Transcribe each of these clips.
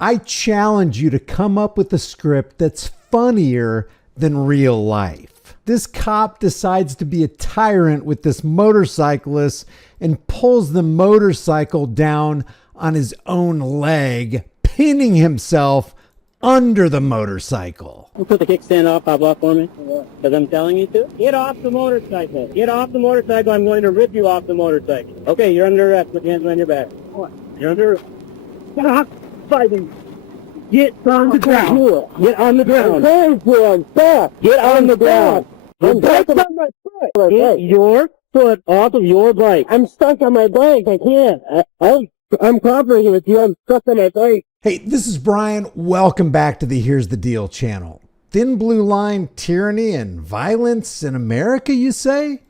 I challenge you to come up with a script that's funnier than real life. This cop decides to be a tyrant with this motorcyclist and pulls the motorcycle down on his own leg, pinning himself under the motorcycle. You put the kickstand off, pop off for me? Because I'm telling you to. Get off the motorcycle. Get off the motorcycle. I'm going to rip you off the motorcycle. Okay, you're under arrest. Put your hands behind your back. What? You're under arrest. Stop fighting. Get on the ground. Get on the ground. Stop. Get on the ground. I'm stuck on my foot. Get your foot off of your bike. I'm stuck on my bike. I can't. I'm cooperating with you. I'm stuck on my bike. Hey, this is Brian. Welcome back to the Here's the Deal channel. Thin blue line tyranny and violence in America, you say?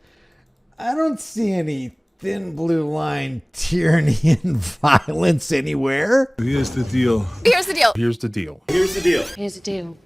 I don't see any thin blue line tyranny and violence anywhere. Here's the deal. Here's the deal. Here's the deal. Here's the deal.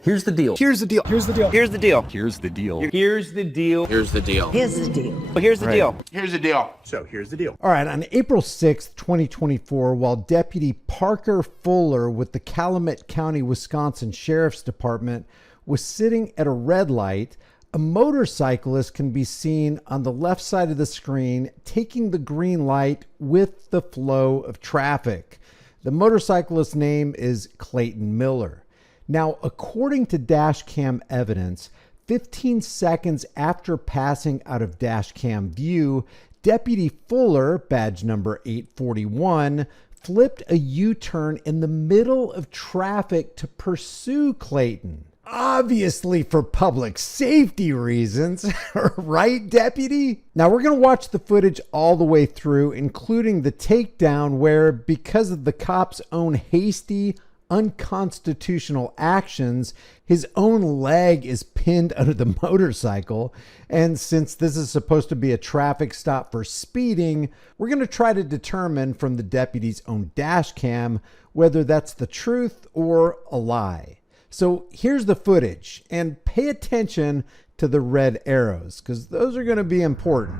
Here's the deal. Here's the deal. Here's the deal. Here's the deal. Here's the deal. Here's the deal. Here's the deal. Here's the deal. Here's the deal. But here's the deal. Here's the deal. So here's the deal. All right, on April 6th, 2024, while Deputy Parker Fuller with the Calumet County, Wisconsin Sheriff's Department was sitting at a red light, a motorcyclist can be seen on the left side of the screen taking the green light with the flow of traffic. The motorcyclist's name is Clayton Miller. Now, according to dash cam evidence, 15 seconds after passing out of dash cam view, Deputy Fuller, badge number 841, flipped a U-turn in the middle of traffic to pursue Clayton. Obviously for public safety reasons, right, Deputy? Now we're going to watch the footage all the way through, including the takedown where, because of the cop's own hasty, unconstitutional actions, his own leg is pinned under the motorcycle. And since this is supposed to be a traffic stop for speeding, we're going to try to determine from the deputy's own dash cam whether that's the truth or a lie. So here's the footage, and pay attention to the red arrows because those are going to be important.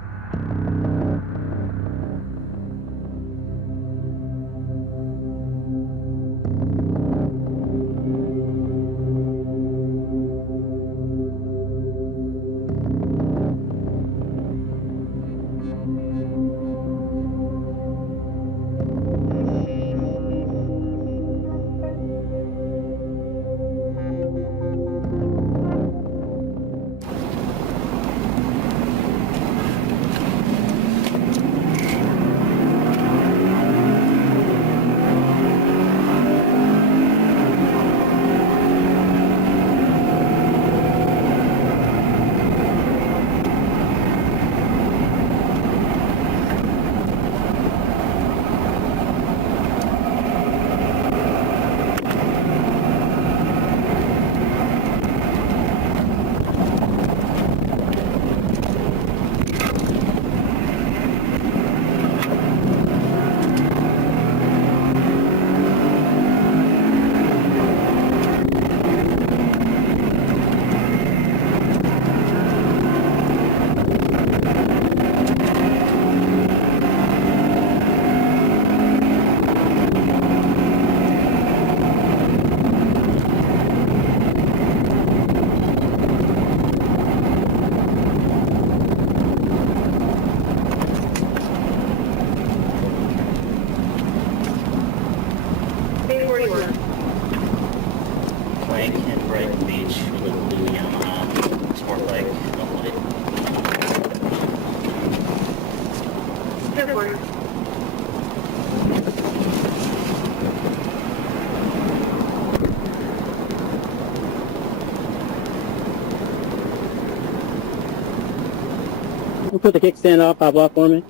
You put the kickstand off, pop off for me?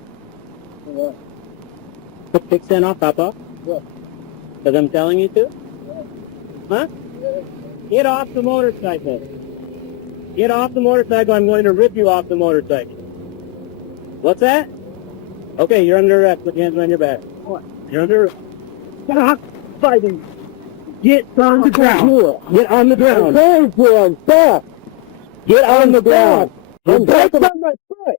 What? Put the kickstand off, pop off? What? Because I'm telling you to? Huh? Get off the motorcycle. Get off the motorcycle. I'm going to rip you off the motorcycle. What's that? Okay, you're under arrest. Put your hands behind your back. What? You're under arrest. Stop fighting. Get on the ground. Get on the ground. Stop. Get on the ground. I'm stuck on my foot.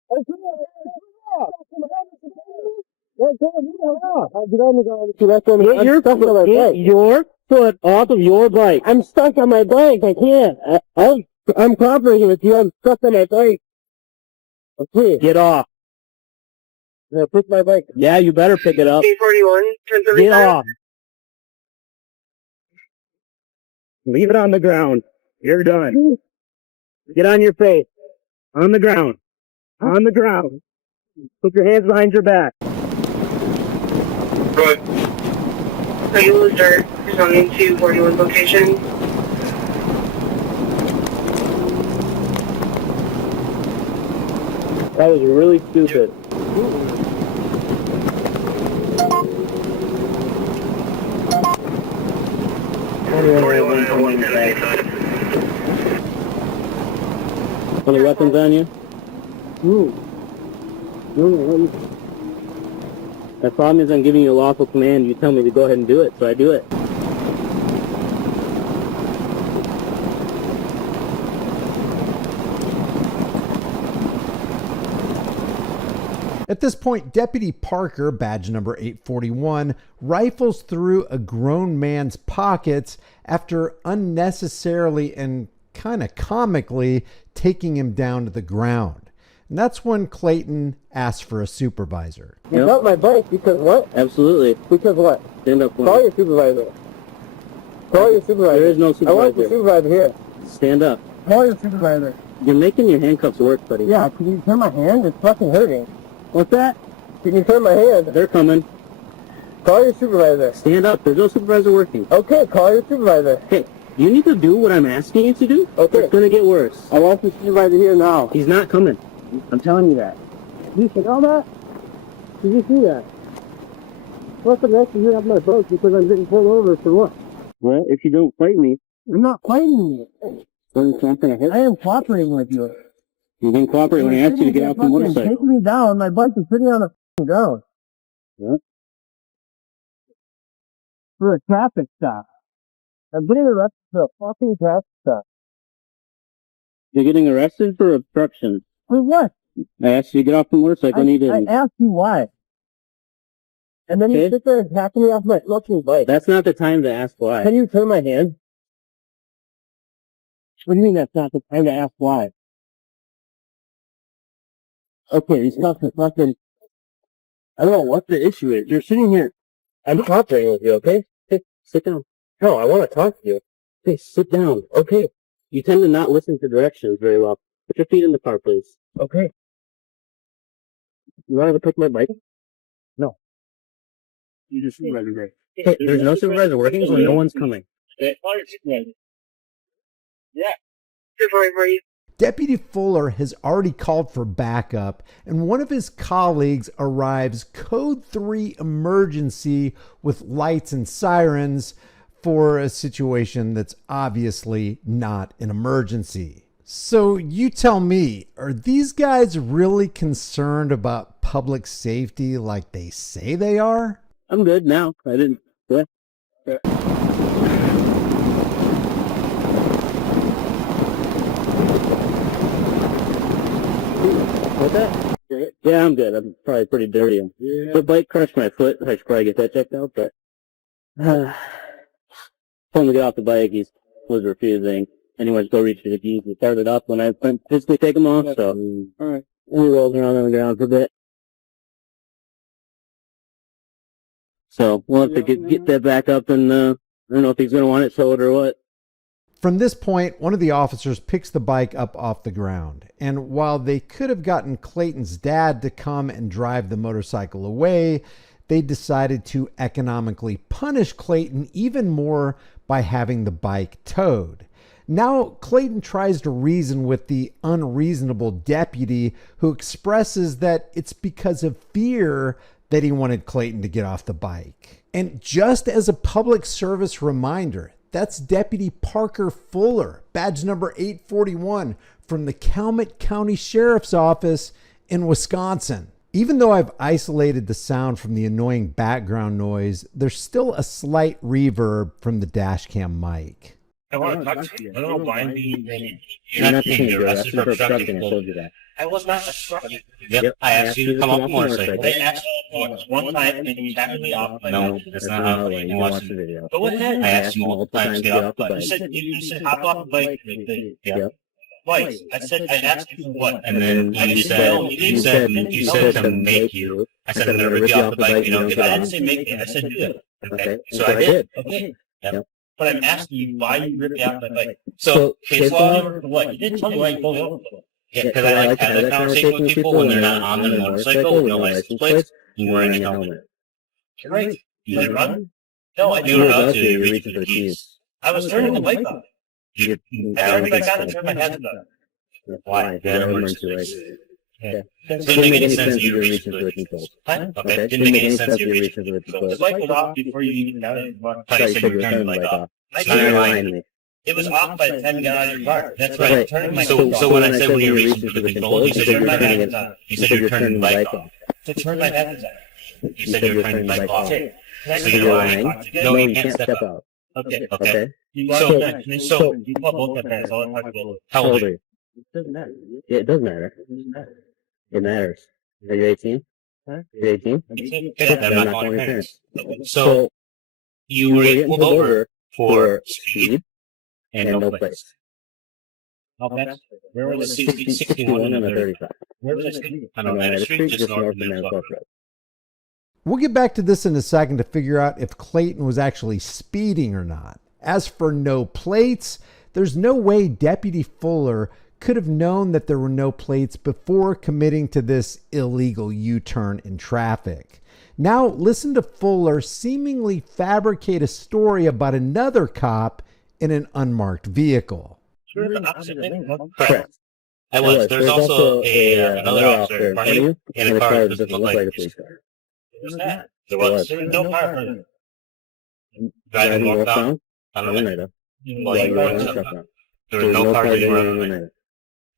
Get your foot off of your bike. I'm stuck on my bike. I can't. I'm cooperating with you. I'm stuck on my bike. Okay. Get off. Now pick my bike. Yeah, you better pick it up. 841, turn 35. Get off. Leave it on the ground. You're done. Get on your face. On the ground. On the ground. Put your hands behind your back. Good. So you lose dirt. Responding to 41 location. That was really stupid. Any weapons on you? The problem is I'm giving you a lawful command. You tell me to go ahead and do it, so I do it. At this point, Deputy Parker, badge number 841, rifles through a grown man's pockets after unnecessarily and kind of comically taking him down to the ground. And that's when Clayton asks for a supervisor. You got my bike because what? Absolutely. Because what? Stand up for Call me. your supervisor. Call your supervisor. There is no I want the supervisor. supervisor here. Stand up. Call your supervisor. You're making your handcuffs work, buddy. Yeah, can you turn my hand? It's fucking hurting. What's that? Can you turn my hand? They're coming. Call your supervisor. Stand up. There's no supervisor working. Okay, call your supervisor. Hey, you need to do what I'm asking you to do. Okay. It's gonna get worse. I want the supervisor here now. He's not coming. I'm telling you that. You see all that? Did you see that? What's the next thing off my boat because I'm getting pulled over for what? Well, if you don't fight me, I'm not fighting you. then it's not gonna hit. I am cooperating with you. You didn't cooperate when I asked you to get off the motorcycle. Take me down. My bike is sitting on the f***ing ground. What? For a traffic stop. I'm getting arrested for a fucking traffic stop. You're getting arrested for obstruction. For what? I asked you to get off the motorcycle and you I didn't. asked you why. And then you Okay. sit there and hack me off my fucking bike. That's not the time to ask why. Can you turn my hand? What do you mean that's not the time to ask why? Okay, these cops are fucking... I don't know what the issue is. You're sitting here. I'm cooperating with you, okay? Hey, sit down. No, I want to talk to you. Hey, sit down. Okay, You tend to not listen to directions very well. Put your feet in the car, please. okay. You want to pick my bike? No. You just right away. Hey, there's no supervisor working, so no one's coming. Good morning for you. Deputy Fuller has already called for backup, and one of his colleagues arrives code 3 emergency with lights and sirens for a situation that's obviously not an emergency. So you tell me, are these guys really concerned about public safety like they say they are? I'm good now. I didn't. Yeah. What's that? Yeah, I'm good. I'm probably pretty dirty. The bike crushed my foot. I should probably get that checked out, but... told him to get off the bike. He was refusing. And he went to go reach for the keys. He started up when I went to physically take him off, so... Alright. And he rolled around on the ground for a bit. So, we'll have to get that back up and, I don't know if he's going to want it towed or what. From this point, one of the officers picks the bike up off the ground. And while they could have gotten Clayton's dad to come and drive the motorcycle away, they decided to economically punish Clayton even more by having the bike towed. Now, Clayton tries to reason with the unreasonable deputy, who expresses that it's because of fear that he wanted Clayton to get off the bike. And just as a public service reminder, that's Deputy Parker Fuller, badge number 841 from the Calumet County Sheriff's Office in Wisconsin. Even though I've isolated the sound from the annoying background noise, there's still a slight reverb from the dash cam mic. I want to talk to you. I don't know why I'm being you're not being arrested for obstructing. I told you that. I was not obstructing. Yep. I asked you to come off the motorcycle. I asked you one time and you tapped me off. No, that's not how you watch the video. But what happened? I asked you multiple times to get off the bike. You said hop off the bike. Yep. Twice. I asked you for what? And then you said to make you. I said I'm going to rip you off the bike. You know, if I didn't say make me, I said do it. Okay. So I did. Okay. Yep. But I'm asking you why you ripped me off the bike. So case law for what? You didn't tell me why you pulled over. Yeah, because I like to have that conversation with people when they're not on their motorcycle with no license plates and wearing a helmet. Right. You didn't run? No, I knew about you. You're reaching for the keys. I was turning the bike on. I turned back on and turned my head on. Why? Yeah. Didn't make any sense you were reaching for the controls. Okay. Didn't make any sense you were reaching for the controls. The bike was off before you even got it. I thought you said you were turning the bike off. You're lying to me. It was off by the time you got out of your car. That's right. So when I said when you were reaching for the controls, you said turn my head on. You said you were turning the bike off. So turn my head on. You said you were turning the bike off. So you're lying. No, you can't step out. Okay. So you call both my parents. How old are you? It doesn't matter. Yeah, it does matter. It matters. Are you 18? You're 18? I'm not calling your parents. So you were getting pulled over for speed and no place. How fast? Where was it? 61 and a 35. Where was it? On United Street, just north of Minnesota Road. We'll get back to this in a second to figure out if Clayton was actually speeding or not. As for no plates, there's no way Deputy Fuller could have known that there were no plates before committing to this illegal U-turn in traffic. Now listen to Fuller seemingly fabricate a story about another cop in an unmarked vehicle. Correct. I was. There's also another officer in front of you in a car that doesn't look like a police car. Who's that? There was. There was no car in front of you. Driving northbound? I don't know. There was no car anywhere.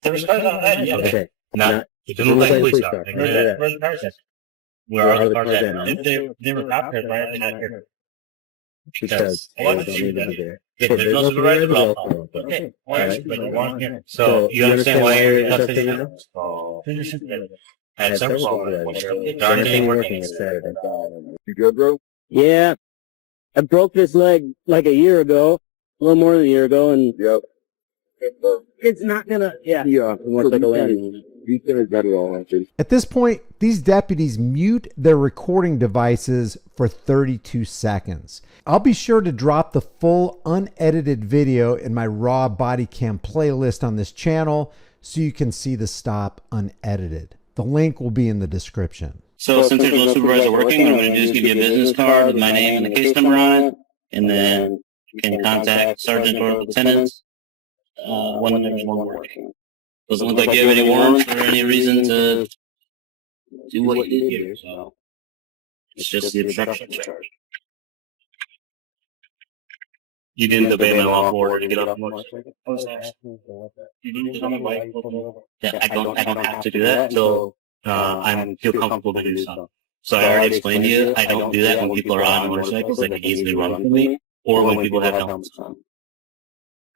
There was cars outside, yeah. Okay. Not, it didn't look like a police car. Where's the cars at? Where are the cars at? They were cop cars, why are they not here? Because I want to shoot them. There's no supervisor involved. Okay. Alright, but you want here. So, you understand why you're in custody now? I had several supervisors. Darn it ain't working Saturday. You good, bro? Yeah. I broke this leg like a year ago, a little more than a year ago, and Yep. it's not gonna, yeah. Yeah. More like a landing. You finished that all, actually. At this point, these deputies mute their recording devices for 32 seconds. I'll be sure to drop the full unedited video in my raw body cam playlist on this channel so you can see the stop unedited. The link will be in the description. So since there's no supervisor working, what I'm going to do is give you a business card with my name and the case number on it, and then you can contact sergeant or lieutenants when there's one working. Doesn't look like you have any warrants or any reason to do what you did here, so it's just the obstruction charge. You didn't obey my lawful order to get off the motorcycle. You didn't get on the bike. Yeah, I don't have to do that until I feel comfortable to do so. So I already explained to you, I don't do that when people are on motorcycles. They can easily run with me, or when people have helmets on.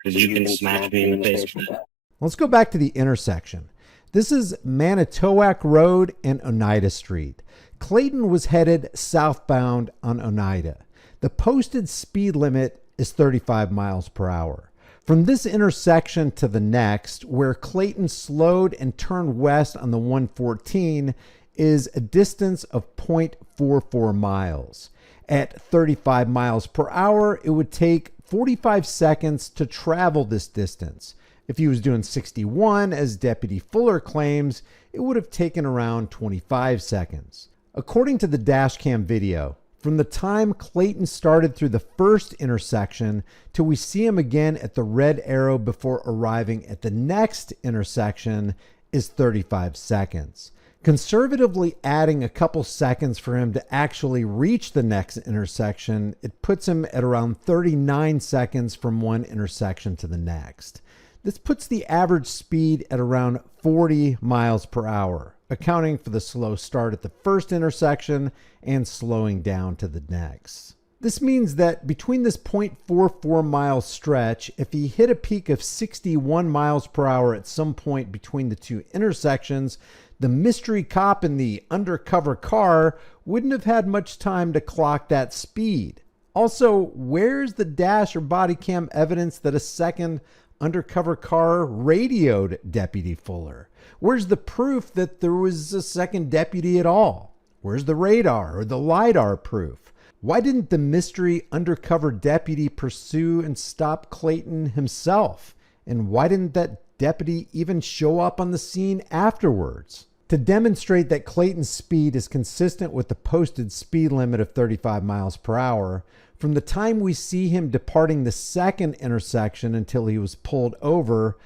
Because you can smash me in the face for that. Let's go back to the intersection. This is Manitowoc Road and Oneida Street. Clayton was headed southbound on Oneida. The posted speed limit is 35 miles per hour. From this intersection to the next, where Clayton slowed and turned west on the 114, is a distance of 0.44 miles. At 35 miles per hour, it would take 45 seconds to travel this distance. If he was doing 61, as Deputy Fuller claims, it would have taken around 25 seconds. According to the dashcam video, from the time Clayton started through the first intersection till we see him again at the red arrow before arriving at the next intersection is 35 seconds. Conservatively adding a couple seconds for him to actually reach the next intersection, it puts him at around 39 seconds from one intersection to the next. This puts the average speed at around 40 miles per hour, accounting for the slow start at the first intersection and slowing down to the next. This means that between this 0.44 mile stretch, if he hit a peak of 61 miles per hour at some point between the two intersections, the mystery cop in the undercover car wouldn't have had much time to clock that speed. Also, where's the dash or body cam evidence that a second undercover car radioed Deputy Fuller? Where's the proof that there was a second deputy at all? Where's the radar or the LiDAR proof? Why didn't the mystery undercover deputy pursue and stop Clayton himself? And why didn't that deputy even show up on the scene afterwards? To demonstrate that Clayton's speed is consistent with the posted speed limit of 35 miles per hour, from the time we see him departing the second intersection until he was pulled over,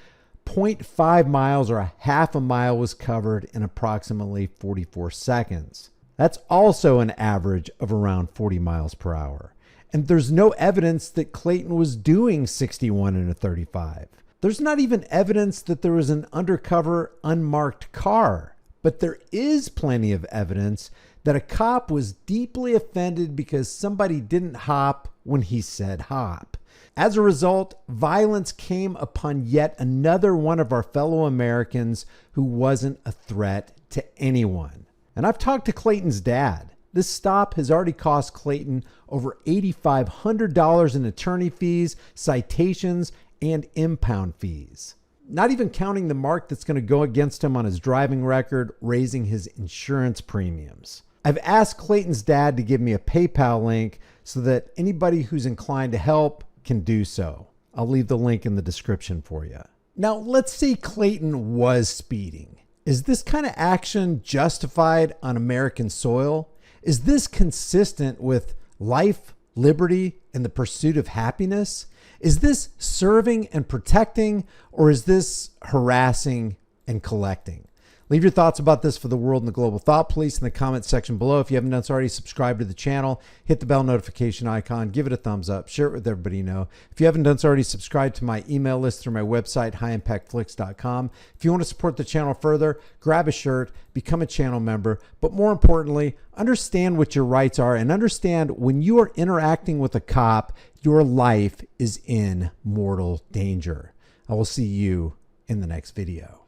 0.5 miles or a half a mile was covered in approximately 44 seconds. That's also an average of around 40 miles per hour. And there's no evidence that Clayton was doing 61 in a 35. There's not even evidence that there was an undercover unmarked car. But there is plenty of evidence that a cop was deeply offended because somebody didn't hop when he said hop. As a result, violence came upon yet another one of our fellow Americans who wasn't a threat to anyone. And I've talked to Clayton's dad. This stop has already cost Clayton over $8,500 in attorney fees, citations, and impound fees. Not even counting the mark that's going to go against him on his driving record, raising his insurance premiums. I've asked Clayton's dad to give me a PayPal link so that anybody who's inclined to help can do so. I'll leave the link in the description for you. Now, let's say Clayton was speeding. Is this kind of action justified on American soil? Is this consistent with life, liberty, and the pursuit of happiness? Is this serving and protecting, or is this harassing and collecting? Leave your thoughts about this for the world and the global thought police in the comments section below. If you haven't done so already, subscribe to the channel, hit the bell notification icon, give it a thumbs up, share it with everybody you know. If you haven't done so already, subscribe to my email list through my website, highimpactflix.com. If you want to support the channel further, grab a shirt, become a channel member, but more importantly, understand what your rights are and understand when you are interacting with a cop, your life is in mortal danger. I will see you in the next video.